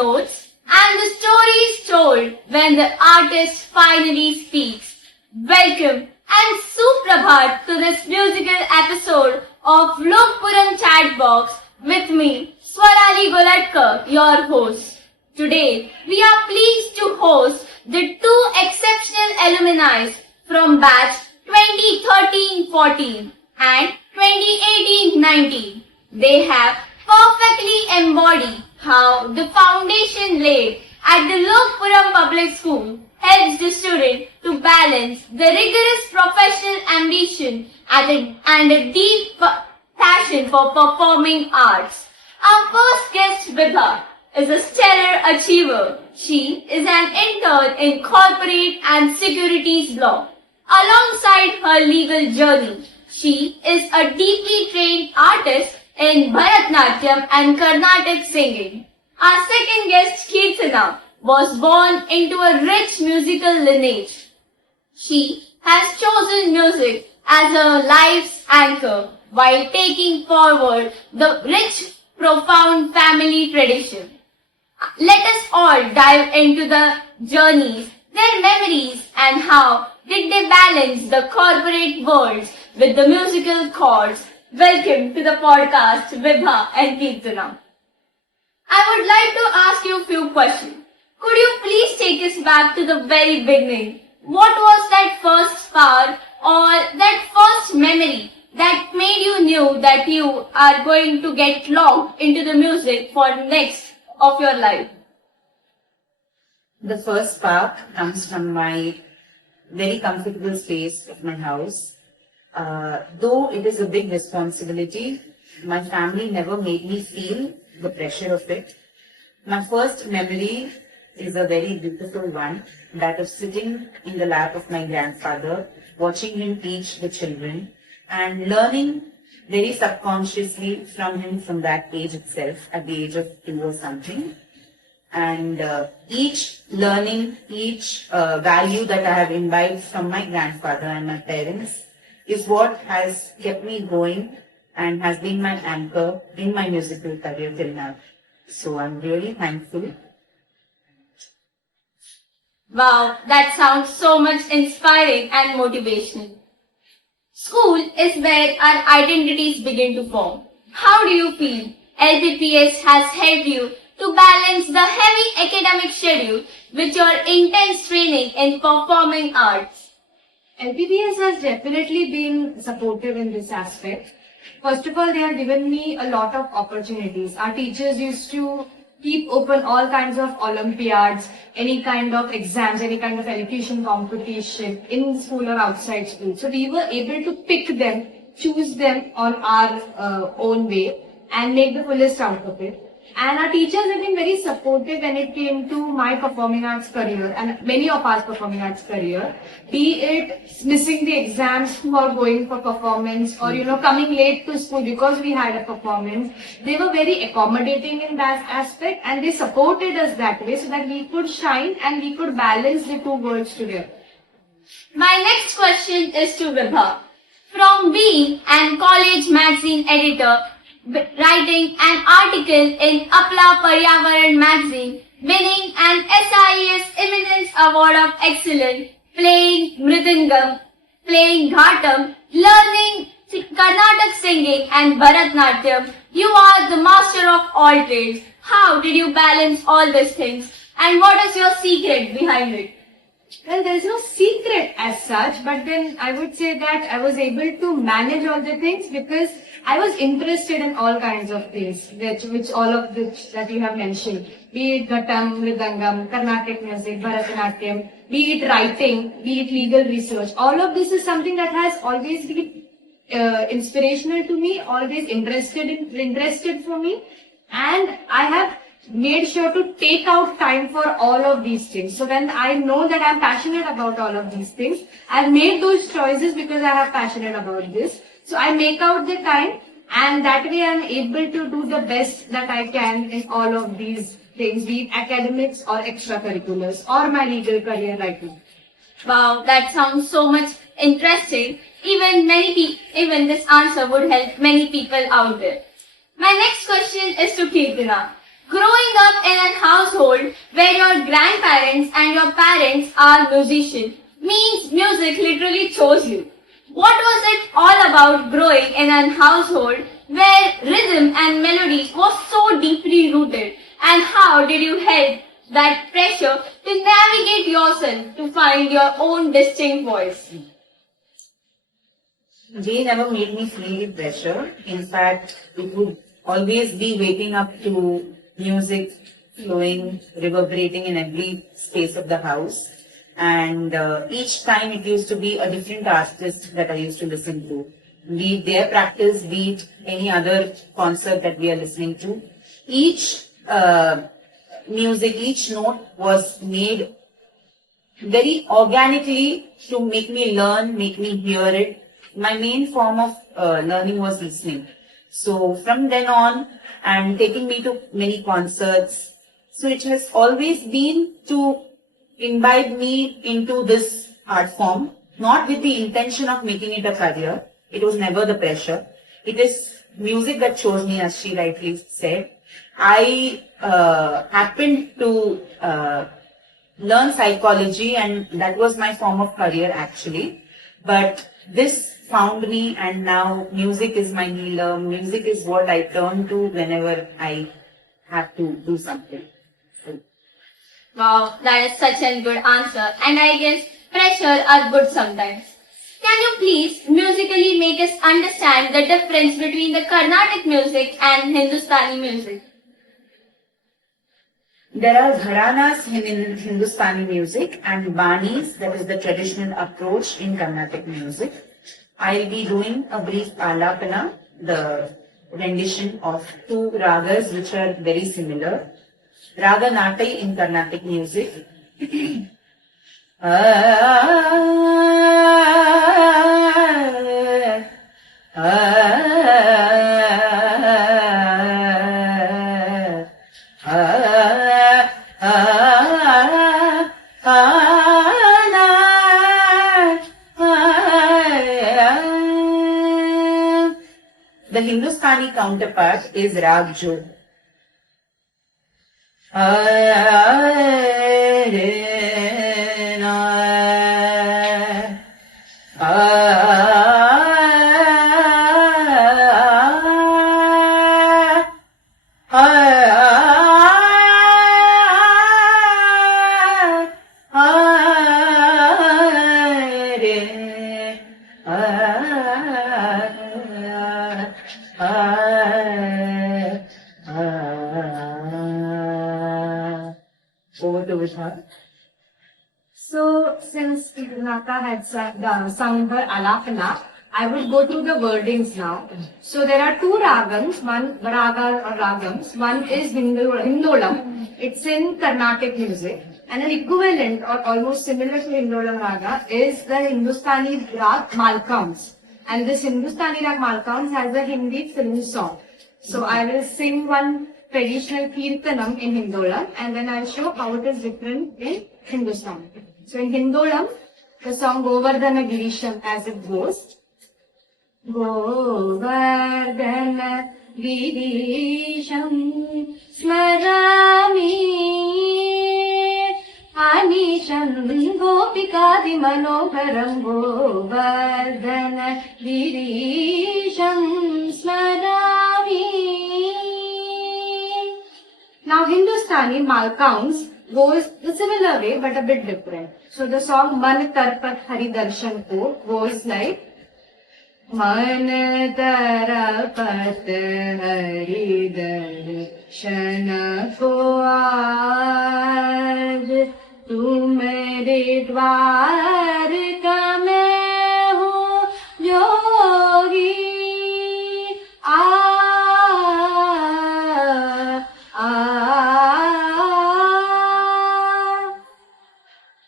notes and the stories told when the artist finally speaks. Welcome and Suprabhat to this musical episode of Lokpuram Chat Box with me, Swarali Golatkar, your host. Today, we are pleased to host the two exceptional alumni from batch 2013-14 and 2018-19. They have perfectly embodied how the foundation laid at the Lokpuram Public School helps the student to balance the rigorous professional ambition and a deep passion for performing arts. Our first guest, Vibha, is a stellar achiever. She is an intern in corporate and securities law. Alongside her legal journey, she is a deeply trained artist in Bharatnatyam and Carnatic singing. Our second guest, Kirtana, was born into a rich musical lineage. She has chosen music as her life's anchor while taking forward the rich, profound family tradition. Let us all dive into the journeys, their memories, and how did they balance the corporate worlds with the musical chords. Welcome to the podcast, Vibha and Kirtana. I would like to ask you a few questions. Could you please take us back to the very beginning? What was that first spark or that first memory that made you knew that you are going to get locked into the music for the next of your life? The first spark comes from my very comfortable space of my house. Though it is a big responsibility, my family never made me feel the pressure of it. My first memory is a very beautiful one, that of sitting in the lap of my grandfather, watching him teach the children and learning very subconsciously from him from that age itself, at the age of 2 or something. And each learning, each value that I have imbibed from my grandfather and my parents is what has kept me going and has been my anchor in my musical career till now. So I'm really thankful. Wow, that sounds so much inspiring and motivational. School is where our identities begin to form. How do you feel LPPS has helped you to balance the heavy academic schedule with your intense training in performing arts? LPPS has definitely been supportive in this aspect. First of all, they have given me a lot of opportunities. Our teachers used to keep open all kinds of Olympiads, any kind of exams, any kind of elocution competition in school or outside school. So we were able to pick them, choose them on our own way and make the fullest out of it. And our teachers have been very supportive when it came to my performing arts career and many of our performing arts career, be it missing the exams for going for performance or, coming late to school because we had a performance. They were very accommodating in that aspect and they supported us that way so that we could shine and we could balance the two worlds together. My next question is to Vibha. From being an college magazine editor, writing an article in Apla Paryavaran magazine, winning an SIES Eminence Award of Excellence, playing Mridangam, playing Ghatam, learning Carnatic singing and Bharatnatyam, you are the master of all trades. How did you balance all these things and what is your secret behind it? Well, there's no secret as such, but then I would say that I was able to manage all the things because I was interested in all kinds of things, which all of which that you have mentioned, be it Ghatam, Mridangam, Carnatic music, Bharatanatyam, be it writing, be it legal research. All of this is something that has always been inspirational to me, always interested for me, and I have made sure to take out time for all of these things. So when I know that I'm passionate about all of these things, I've made those choices because I have passionate about this. So I make out the time and that way I'm able to do the best that I can in all of these things, be it academics or extracurriculars or my legal career right now. Wow, that sounds so much interesting. Even this answer would help many people out there. My next question is to Kirtana. Growing up in a household where your grandparents and your parents are musicians means music literally chose you. What was it all about growing in a household where rhythm and melody was so deeply rooted? And how did you help that pressure to navigate yourself to find your own distinct voice? They never made me feel pressure. In fact, it would always be waking up to music flowing, reverberating in every space of the house. And each time it used to be a different artist that I used to listen to. Be it their practice, be it any other concert that we are listening to. Each music, each note was made very organically to make me learn, make me hear it. My main form of learning was listening. So from then on, and taking me to many concerts. So it has always been to imbibe me into this art form, not with the intention of making it a career. It was never the pressure. It is music that chose me, as she rightly said. I happened to learn psychology, and that was my form of career actually. But this found me, and now music is my healer. Music is what I turn to whenever I have to do something. Wow, that is such a good answer. And I guess pressure are good sometimes. Can you please musically make us understand the difference between the Carnatic music and Hindustani music? There are gharanas in Hindustani music and banis, that is the traditional approach in Carnatic music. I'll be doing a brief alapana, the rendition of two ragas which are very similar. Raga Natai in Carnatic music. The Hindustani counterpart is Rag Jo. Over to Vishal. So, since Naka had sung her alapana, I would go through the wordings now. So, there are two ragams, one raga or ragams. One is Hindolam. It's in Carnatic music. And an equivalent or almost similar to Hindolam raga is the Hindustani rag Malkauns. And this Hindustani rag Malkauns has a Hindi film song. So, I will sing one traditional Kirtanam in Hindolam, and then I'll show how it is different in Hindustani. So in Hindolam, the song Govardhana Girisham as it goes. Govardhana Girisham Smarami Anisham Gopikadi Manoharam Govardhana Girisham Smarami. Now Hindustani Malkauns goes the similar way but a bit different. So the song Man Tarpat Hari Darshan Ko goes like Man Tarpat Hari Darshan Ko Aaj Tu Mere Dwarka Mein Hu Jogi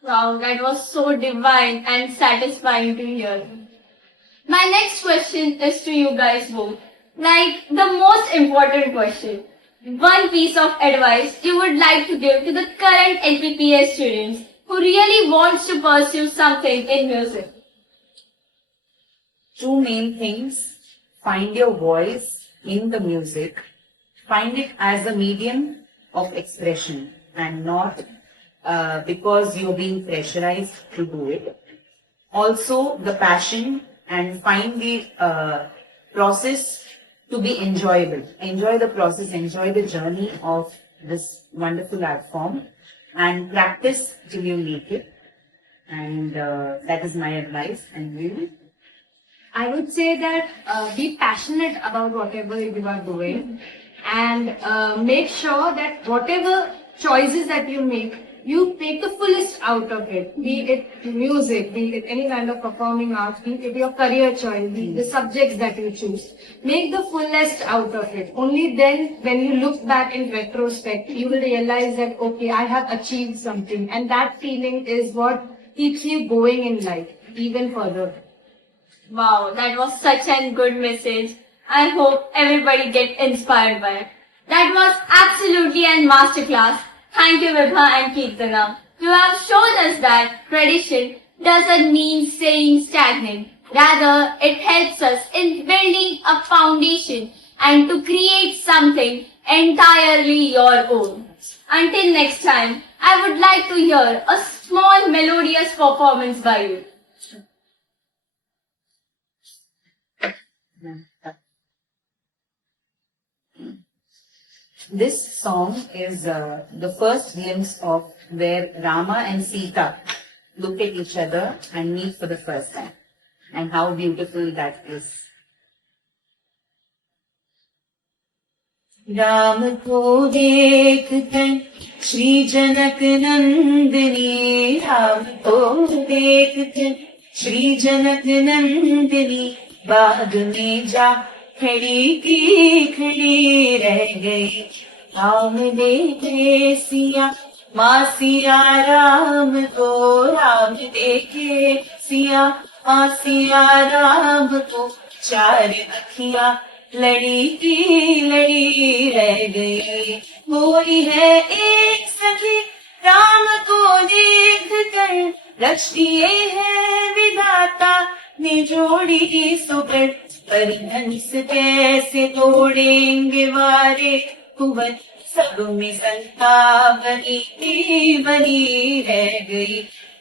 Wow, that was so divine and satisfying to hear. My next question is to you guys both. Like the most important question. One piece of advice you would like to give to the current LPPS students who really wants to pursue something in music. Two main things. Find your voice in the music. Find it as a medium of expression and not because you're being pressurized to do it. Also, the passion and find the process to be enjoyable. Enjoy the process, enjoy the journey of this wonderful art form and practice till you make it. And that is my advice. And you? I would say that be passionate about whatever you are doing and make sure that whatever choices that you take the fullest out of it. Be it music, be it any kind of performing arts, be it your career choice, be it the subjects that you choose. Make the fullest out of it. Only then, when you look back in retrospect, you will realize that, okay, I have achieved something. And that feeling is what keeps you going in life, even further. Wow, that was such a good message. I hope everybody get inspired by it. That was absolutely a masterclass. Thank you, Vibha and Kirtana. You have shown us that tradition doesn't mean staying stagnant. Rather, it helps us in building a foundation and to create something entirely your own. Until next time, I would like to hear a small melodious performance by you. This song is the first glimpse of where Rama and Sita look at each other and meet for the first time, and how beautiful that is. Ram को देख कर श्री जनक नंदिनी, राम को देख कर श्री जनक नंदिनी बाग में जा खड़ी रह गई। राम देखे सिया माँ सिया राम को, राम देखे सिया माँ सिया राम को, चार अखियाँ लड़ी रह गई। कोई है एक सखी राम को देख कर, रचिए है विधाता ने जोड़ी सुबह, पर हंस कैसे तोड़ेंगे वारे कुंवर, सब में संता बनी रह गई।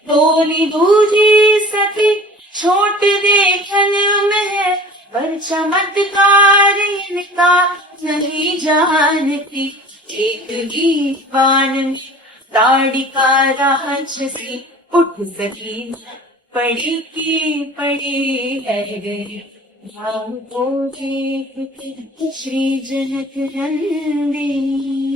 बोली दूजी सखी छोट देखन में है, पर चमत्कार इनका नहीं जानती। एक ही बाण में ताड़िका राक्षसी उठ सकी, पड़ी की पड़ी रह गई। राम को देख श्री जनक नंदिनी।